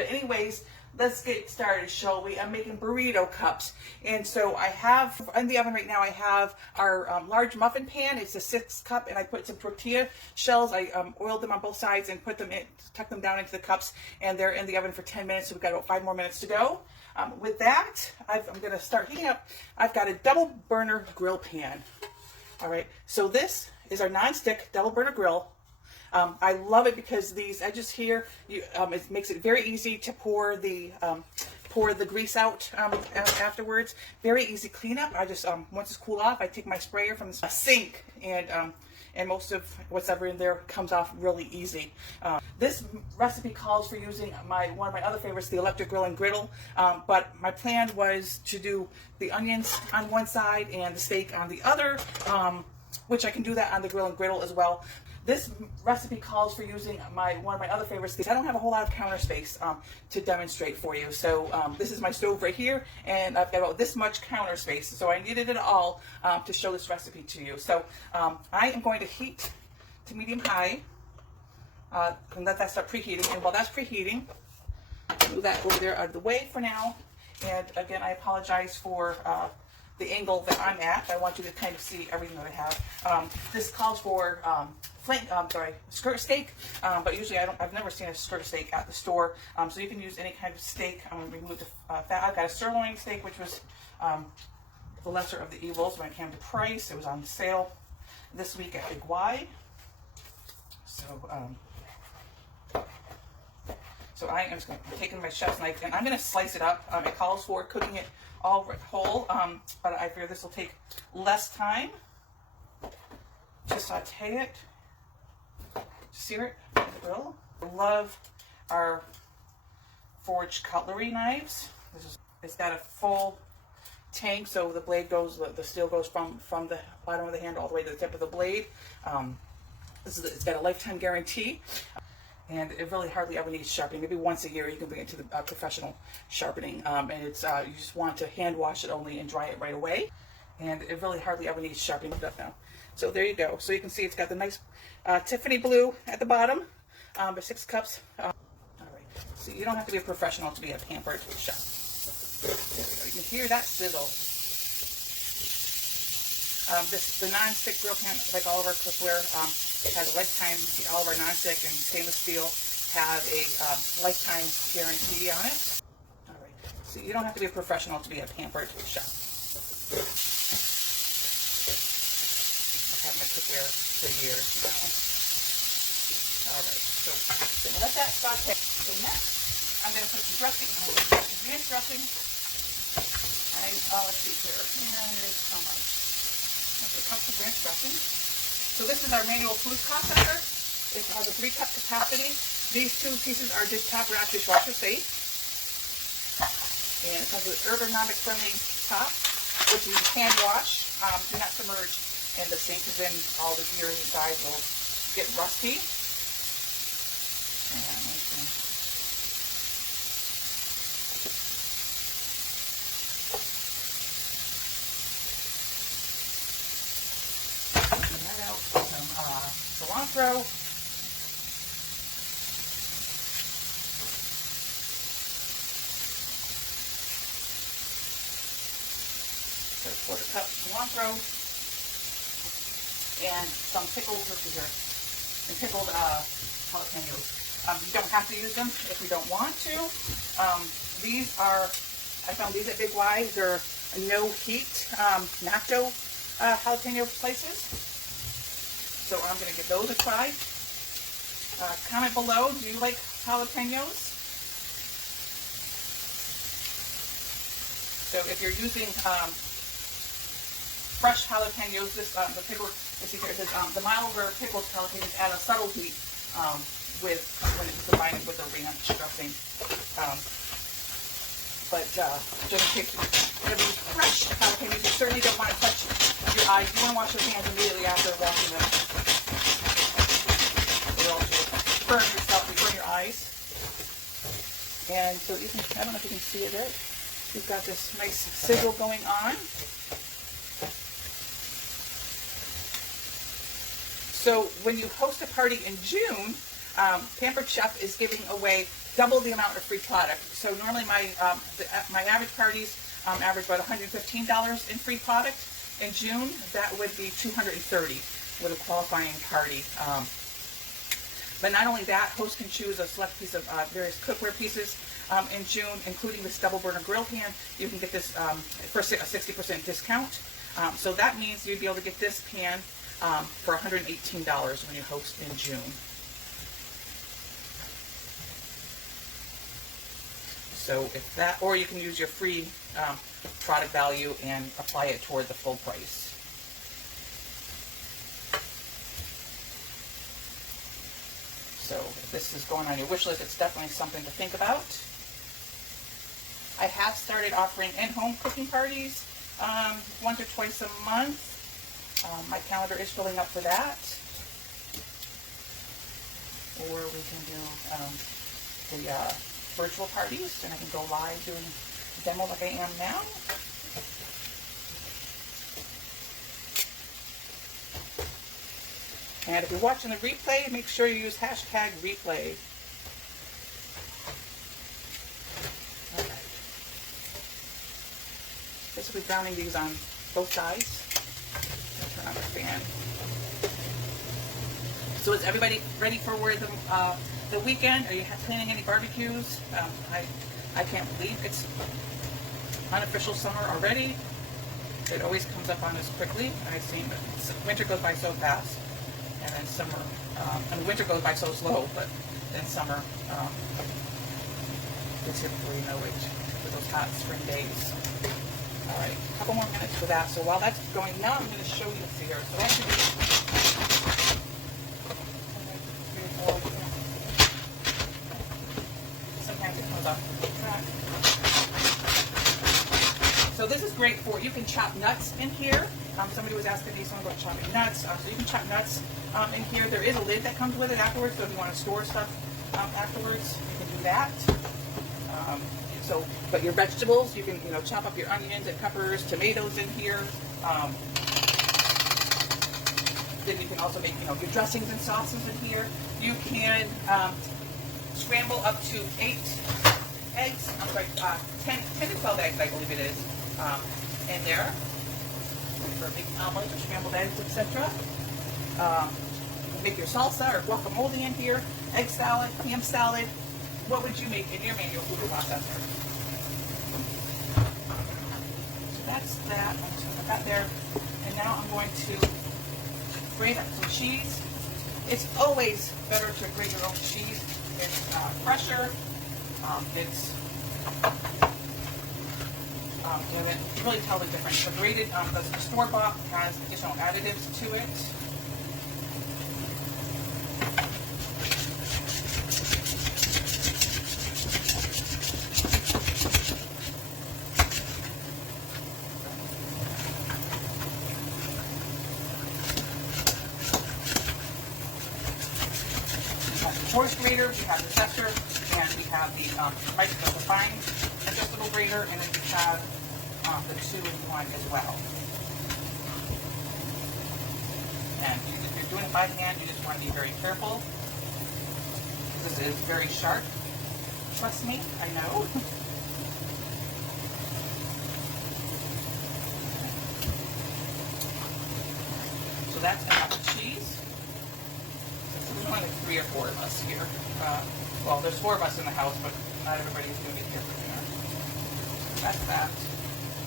But anyways, let's get started, shall we? I'm making burrito cups. And so I have, in the oven right now, I have our large muffin pan. It's a 6-cup, and I put some tortilla shells. I oiled them on both sides and put them in, tuck them down into the cups, and they're in the oven for 10 minutes, so we've got about 5 more minutes to go. With that, I'm going to start heating up. I've got a double burner grill pan. All right, so this is our non-stick double burner grill. I love it because these edges here, it makes it very easy to pour the grease out afterwards. Very easy cleanup. I just once it's cooled off, I take my sprayer from the sink, and most of what's ever in there comes off really easy. This recipe calls for using one of my other favorites, the electric grill and griddle. But my plan was to do the onions on one side and the steak on the other, which I can do that on the grill and griddle as well. This recipe calls for using one of my other favorites. I don't have a whole lot of counter space to demonstrate for you. So this is my stove right here, and I've got about this much counter space. So I needed it all to show this recipe to you. So I am going to heat to medium-high and let that start preheating. And while that's preheating, move that over there out of the way for now. And again, I apologize for the angle that I'm at. I want you to kind of see everything that I have. This calls for skirt steak, but usually I've never seen a skirt steak at the store. So you can use any kind of steak. I'm going to remove the fat. I've got a sirloin steak, which was the lesser of the evils when it came to price. It was on sale this week at Big Y. So I am just going to take my chef's knife and I'm going to slice it up. It calls for cooking it all whole, but I fear this will take less time to saute it, sear it in the grill. I love our forged cutlery knives. It's got a full tank, so the blade goes, the steel goes from the bottom of the handle all the way to the tip of the blade. It's got a lifetime guarantee. And it really hardly ever needs sharpening. Maybe once a year you can bring it to the professional sharpening. And it's you just want to hand wash it only and dry it right away. And it really hardly ever needs sharpening up now. So there you go. So you can see it's got the nice Tiffany blue at the bottom. The 6 cups. All right. So you don't have to be a professional to be a Pampered chef. There we go. You can hear that sizzle. The non-stick grill pan, like all of our cookware, it has a lifetime. All of our non-stick and stainless steel have a lifetime guarantee on it. All right, so you don't have to be a professional to be a Pampered chef. I've had my cookware for years now. All right, so I'm gonna let that saute. So next, I'm gonna put some dressing. Ranch dressing. Let's see here. And it's how much? A cup of ranch dressing. So this is our manual food processor. It has a 3-cup capacity. These 2 pieces are dish top, or actually dishwasher safe. And it has an ergonomic friendly top, which you can wash. Do not submerge in the sink, because then all the gear inside will get rusty. Cilantro. So 1/4 cup cilantro and some pickled jalapenos. You don't have to use them if you don't want to. I found these at Big Y. They're no heat natto jalapeno slices. So I'm going to give those a try. Comment below, do you like jalapenos? So if you're using fresh jalapenos, the pickled, let's see here, it says the milder pickled jalapenos add a subtle heat when it's combined with the ranch dressing. But just in case you're going to use fresh jalapenos, you certainly don't want to touch your eyes. You want to wash your hands immediately after washing them. Burn yourself, you burn your eyes. And so you can, I don't know if you can see it right. You've got this nice sizzle going on. So when you host a party in June, Pampered Chef is giving away double the amount of free product. So normally my average parties average about $115 in free product. In June, that would be $230 with a qualifying party. But not only that, hosts can choose a select piece of various cookware pieces in June, including this double burner grill pan. You can get this for a 60% discount. So that means you'd be able to get this pan for $118 when you host in June. So if that, or you can use your free product value and apply it toward the full price. So if this is going on your wish list, it's definitely something to think about. I have started offering in-home cooking parties once or twice a month. My calendar is filling up for that. Or we can do the virtual parties, and I can go live doing a demo like I am now. And if you're watching the replay, make sure you use hashtag replay. Alright. This will be browning these on both sides. Turn on the fan. So is everybody ready for the weekend? Are you planning any barbecues? I can't believe it's unofficial summer already. It always comes up on us quickly. I've seen winter goes by so fast. And then summer, and winter goes by so slow, but then summer gets here before you know it with those hot spring days. All right, a couple more minutes for that. So while that's going, now I'm going to show you here. So that should be sometimes it comes off the track. So this is great for, you can chop nuts in here. Somebody was asking me something about chopping nuts. So you can chop nuts in here. There is a lid that comes with it afterwards, so if you want to store stuff afterwards, you can do that. But your vegetables, you can chop up your onions and peppers, tomatoes in here. Then you can also make your dressings and sauces in here. You can scramble up to 8 eggs. I'm sorry, 10 to 12 eggs, I believe it is, in there. For big omelets or scrambled eggs, etc. Make your salsa or guacamole in here, egg salad, ham salad. What would you make in your manual food processor? So that's that. I'm just going to put that there. And now I'm going to grate up some cheese. It's always better to grate your own cheese. It's fresher. It's you really tell the difference. The grated, the store-bought has additional additives to it. We have the horse grater, we have the zester, and we have the fine adjustable grater, and then we have the 2-in-1 as well. And if you're doing it by hand, you just want to be very careful. This is very sharp. Trust me, I know. So that's enough cheese. So there's only 3 or 4 of us here. Well, there's 4 of us in the house, but not everybody's going to be here for dinner. That's that.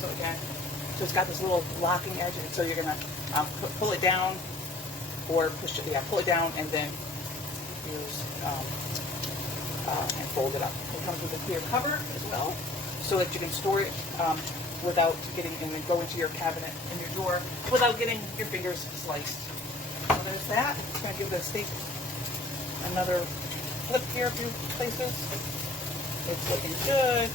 So again, so it's got this little locking edge, and so you're gonna pull it down, or push it, pull it down, and then use and fold it up. It comes with a clear cover as well, so that you can store it without getting, and then go into your cabinet in your drawer without getting your fingers sliced. So there's that. It's gonna give the steak another flip here a few places. It's looking good.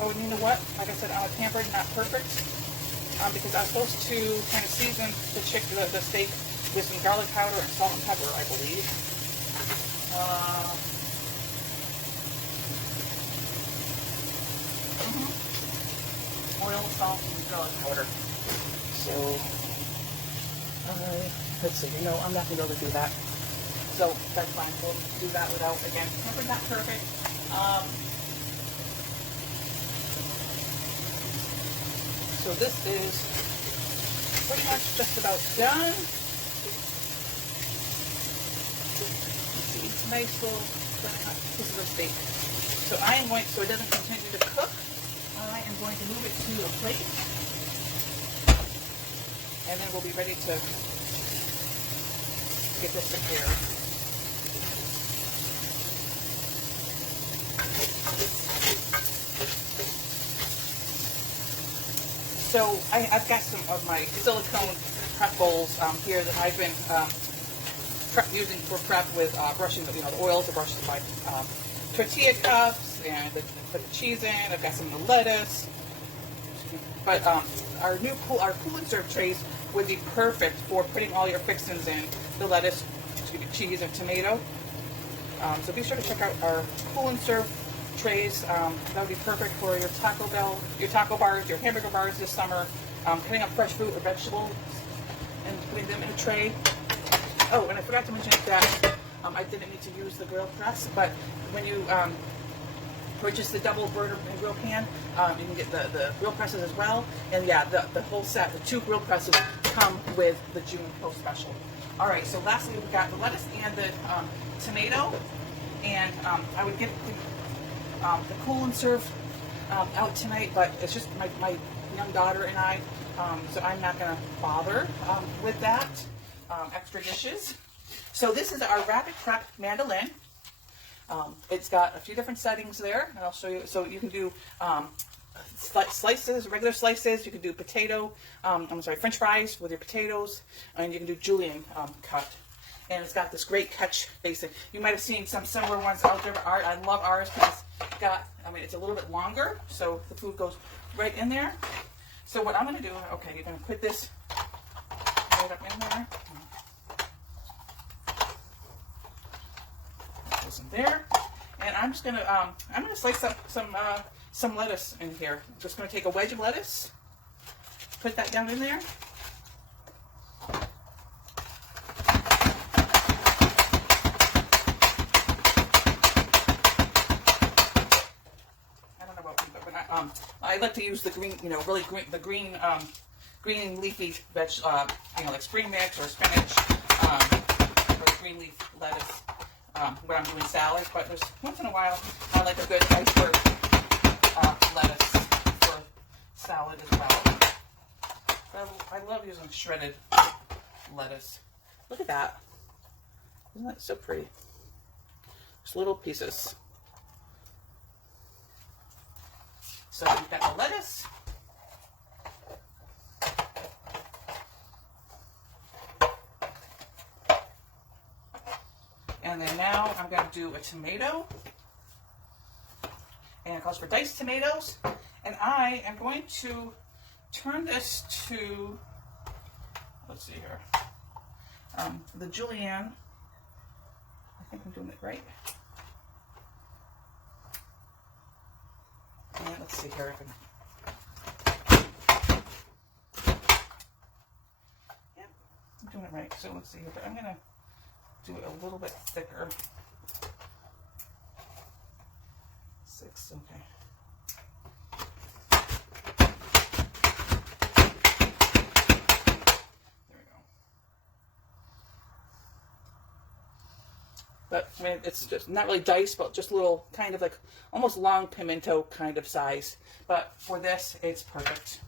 Oh, and you know what? Like I said, I'm a Pampered, not perfect, because I was supposed to kind of season the steak with some garlic powder and salt and pepper, I believe. Oil, salt, and garlic powder. So, let's see. I'm not going to be able to do that. So that's fine. We'll do that without, again, remember, not perfect. So this is pretty much just about done. See, nice little pieces of steak. So I am going, so it doesn't continue to cook, I am going to move it to a plate. And then we'll be ready to get this prepared. So I've got some of my silicone prep bowls here that I've been using for prep with brushing, the oils to brush my tortilla cups and put the cheese in. I've got some of the lettuce. But our cool and serve trays would be perfect for putting all your fixings in: the lettuce, cheese, and tomato. So be sure to check out our cool and serve trays. That would be perfect for your Taco bars, your hamburger bars this summer. Cutting up fresh fruit or vegetables and putting them in a tray. Oh, and I forgot to mention that I didn't need to use the grill press, but when you purchase the double burner and grill pan, you can get the grill presses as well. And yeah, the whole set, the 2 grill presses, come with the June Post special. All right, so lastly we've got the lettuce and the tomato, and I would get the cool and serve out tonight, but it's just my young daughter and I, so I'm not going to bother with that extra dishes. So this is our Rapid Prep mandolin. It's got a few different settings there, and I'll show you. So you can do slices, regular slices. You can do French fries with your potatoes, and you can do julienne cut. And it's got this great catch basin. You might have seen some similar ones out there, but I love ours because it's a little bit longer, so the food goes right in there. So what I'm going to do, okay, you're going to put this right up in there. Goes in there, and I'm just going to slice up some lettuce in here. I'm just going to take a wedge of lettuce, put that down in there. I like to use the green, really green, the green leafy veg, like spring mix or spinach, or green leaf lettuce when I'm doing salad. But there's once in a while I like a good iceberg lettuce for salad as well. I love using shredded lettuce. Look at that! Isn't that so pretty? Just little pieces. So we've got the lettuce. And then now I'm going to do a tomato. And it calls for diced tomatoes. And I am going to turn this to, let's see here, the julienne. I think I'm doing it right. And let's see here. Yep, I'm doing it right. So let's see here. But I'm going to do it a little bit thicker. 6, okay. There we go. But I mean, it's just not really diced, but just a little kind of like almost long pimento kind of size. But for this, it's perfect.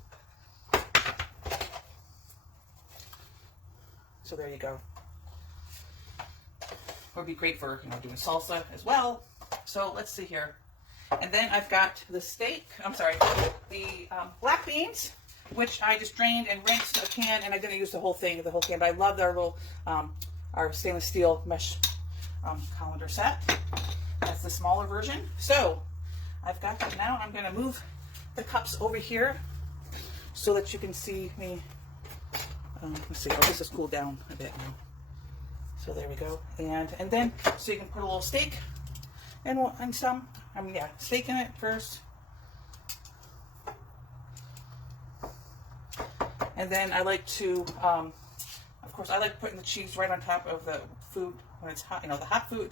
So there you go. Would be great for doing salsa as well. So let's see here. And then I've got the the black beans, which I just drained and rinsed a can, and I didn't use the whole can, but I love our little, our stainless steel mesh colander set. That's the smaller version. So I've got that now. I'm going to move the cups over here so that you can see me. Let's see. Oh, this has cooled down a bit now. So there we go. And then, so you can put a little steak and some, steak in it first. And then I like to, of course, I like putting the cheese right on top of the food when it's hot, you know, the hot food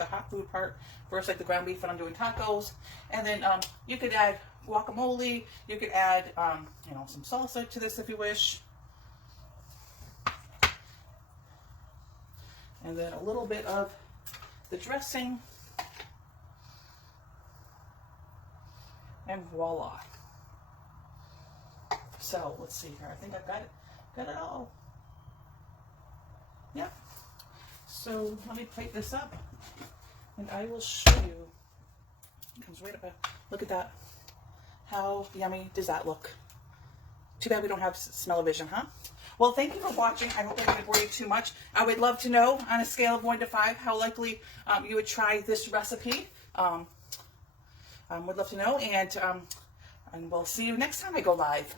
part first, like the ground beef when I'm doing tacos. And then you could add guacamole, you could add, you know, some salsa to this if you wish. And then a little bit of the dressing. And voila. So let's see here. I think I've got it all. Yeah. So let me plate this up and I will show you. It comes right up. Look at that. How yummy does that look? Too bad we don't have smell-o-vision, huh? Well, thank you for watching. I hope I didn't bore you too much. I would love to know, on a scale of 1 to 5, how likely you would try this recipe. Would love to know, and we'll see you next time I go live.